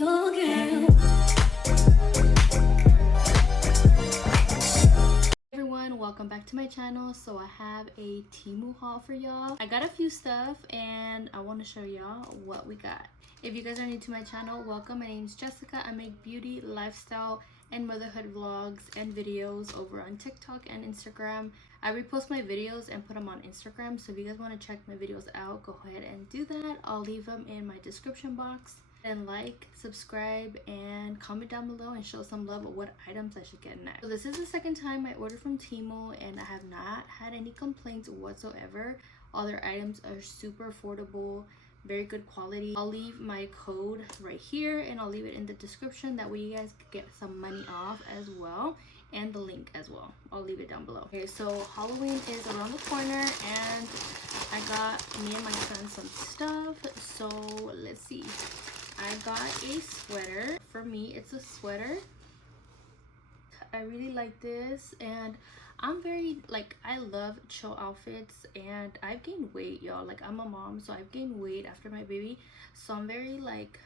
your girl. Everyone, welcome back to my channel. So I have a Temu haul for y'all. I got a few stuff and I want to show y'all what we got. If you guys are new to my channel, welcome. My name is Jessica. I make beauty, lifestyle, and motherhood vlogs and videos over on TikTok and Instagram. I repost my videos and put them on Instagram, so if you guys want to check my videos out, go ahead and do that. I'll leave them in my description box. And like, subscribe, and comment down below and show some love of what items I should get next. So this is the second time I ordered from Temu and I have not had any complaints whatsoever. All their items are super affordable, very good quality. I'll leave my code right here and I'll leave it in the description. That way you guys can get some money off as well, and the link as well. I'll leave it down below. Okay, so Halloween is around the corner and I got me and my son some stuff. So let's see. I got a sweater. For me, it's a sweater. I really like this, and I'm very, like, I love chill outfits, and I've gained weight, y'all. Like, I'm a mom, so I've gained weight after my baby, so I'm very, like,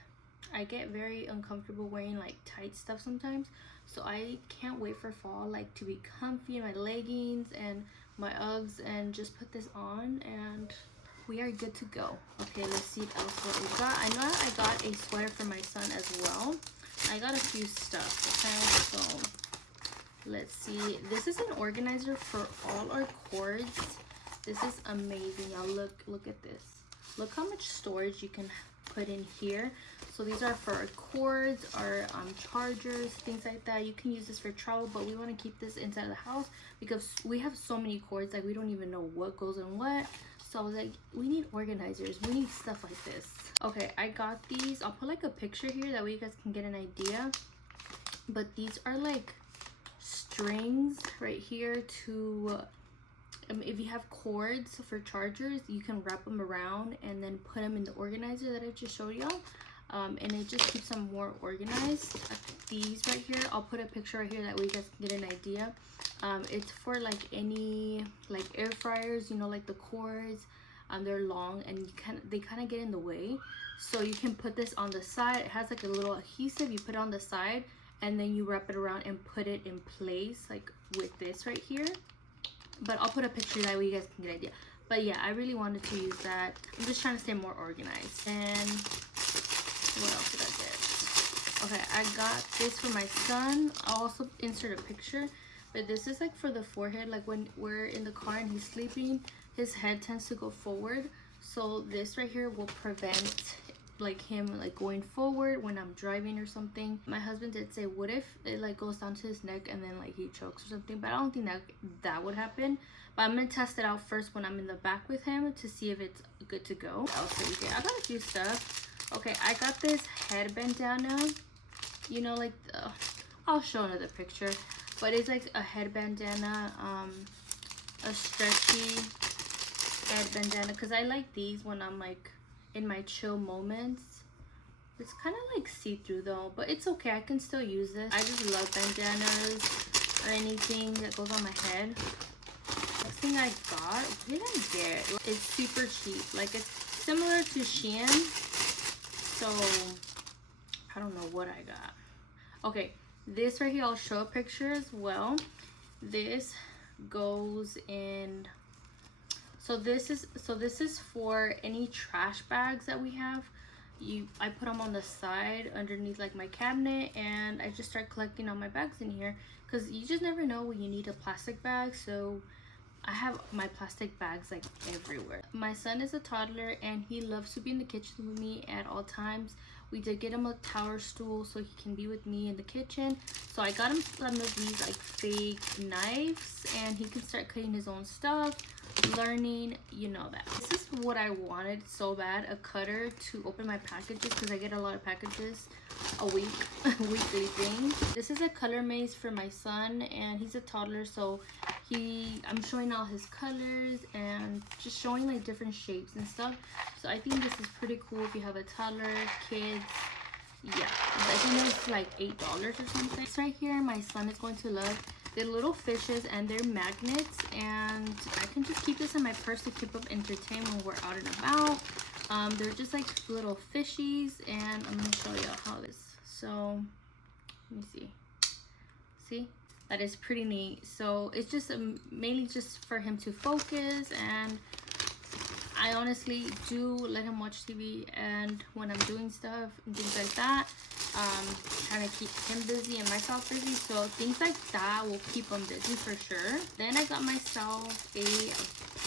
I get very uncomfortable wearing like tight stuff sometimes. So I can't wait for fall, like, to be comfy in my leggings and my Uggs and just put this on and we are good to go. Okay, let's see else what we got. I know I got a sweater for my son as well. I got a few stuff. Okay, so let's see. This is an organizer for all our cords. This is amazing, y'all. Look at this. Look how much storage you can put in here. So these are for our cords, our chargers, things like that. You can use this for travel, but we want to keep this inside the house because we have so many cords, like we don't even know what goes in what. So I was like, we need organizers, we need stuff like this. Okay, I got these. I'll put like a picture here, that way you guys can get an idea. But these are like strings right here to if you have cords for chargers, you can wrap them around and then put them in the organizer that I just showed y'all. And it just keeps them more organized. These right here, I'll put a picture right here, that way you guys can get an idea. It's for like any like air fryers, you know, like the cords. They're long and they kind of get in the way, so you can put this on the side. It has like a little adhesive, you put it on the side and then you wrap it around and put it in place, like with this right here. But I'll put a picture, that way you guys can get an idea. But yeah, I really wanted to use that. I'm just trying to stay more organized. And what else did I get? Okay, I got this for my son. I'll also insert a picture, but this is like for the forehead. Like when we're in the car and he's sleeping, his head tends to go forward. So this right here will prevent like him like going forward when I'm driving or something. My husband did say, what if it like goes down to his neck and then like he chokes or something, but I don't think that would happen. But I'm gonna test it out first when I'm in the back with him to see if it's good to go. What else did we get? I got a few stuff. Okay, I got this head bandana, you know, like I'll show another picture, but it's like a head bandana, a stretchy head bandana, because I like these when I'm like in my chill moments. It's kind of like see-through though, but it's okay, I can still use this. I just love bandanas or anything that goes on my head. Next thing I got, what did I get? It's super cheap, like it's similar to Shein, so I don't know what I got. Okay, this right here, I'll show a picture as well. This goes in, so this is for any trash bags that we have. I put them on the side underneath like my cabinet, and I just start collecting all my bags in here because you just never know when you need a plastic bag. So I have my plastic bags like everywhere. My son is a toddler and he loves to be in the kitchen with me at all times. We did get him a tower stool so he can be with me in the kitchen. So I got him some of these like fake knives, and he can start cutting his own stuff, learning, you know that. This is what I wanted so bad, a cutter to open my packages, because I get a lot of packages a week, weekly thing. This is a color maze for my son, and he's a toddler, so I'm showing all his colors and just showing like different shapes and stuff. So I think this is pretty cool if you have a toddler, kids. Yeah, I think it's like $8 or something. This right here, my son is going to love. They're little fishes and they're magnets, and I can just keep this in my purse to keep up entertained when we're out and about. They're just like little fishies, and I'm gonna show you how this. So let me see, that is pretty neat. So it's just mainly just for him to focus, and I honestly do let him watch TV, and when I'm doing stuff and things like that, trying to keep him busy and myself busy. So things like that will keep him busy for sure. Then I got myself a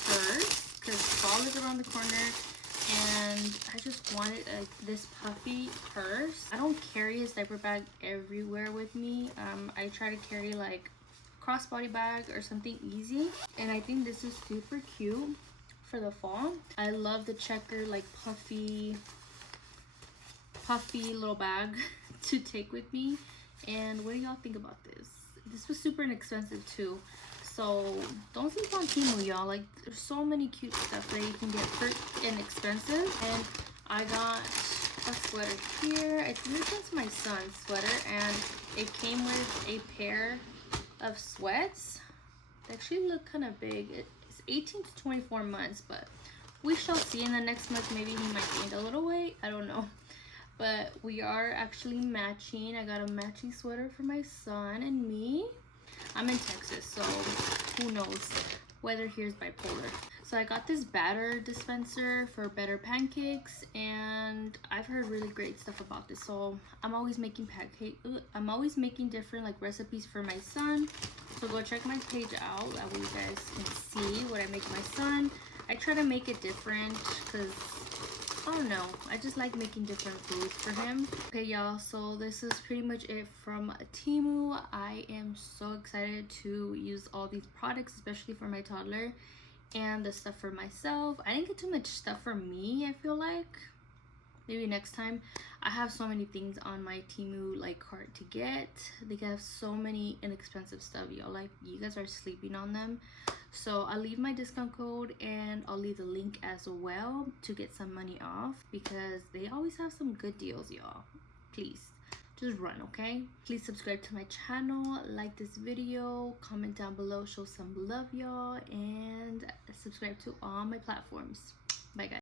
purse because fall is around the corner, and I just wanted this puffy purse. I don't carry his diaper bag everywhere with me. I try to carry like crossbody bag or something easy, and I think this is super cute for the fall. I love the checker like puffy little bag to take with me. And what do y'all think about this? This was super inexpensive too, so don't sleep on Temu, y'all. Like, there's so many cute stuff that you can get for inexpensive. And I got a sweater here. I think this one's my son's sweater, and it came with a pair of sweats. They actually look kind of big. It's 18 to 24 months, but we shall see. In the next month, maybe he might gain a little weight. I don't know. But we are actually matching. I got a matching sweater for my son and me. I'm in Texas, so who knows? Weather here is bipolar. So I got this batter dispenser for better pancakes, and I've heard really great stuff about this. So I'm always making I'm always making different like recipes for my son. So go check my page out. That way you guys can see what I make my son. I try to make it different because I don't know, I just like making different foods for him. Okay y'all, so this is pretty much it from Temu. I am so excited to use all these products, especially for my toddler, and the stuff for myself. I didn't get too much stuff for me, I feel like. Maybe next time. I have so many things on my Temu like cart to get. They have so many inexpensive stuff, y'all. Like, you guys are sleeping on them. So I'll leave my discount code, and I'll leave the link as well to get some money off, because they always have some good deals, y'all. Please just run, okay? Please subscribe to my channel, like this video, comment down below, show some love, y'all, and subscribe to all my platforms. Bye guys.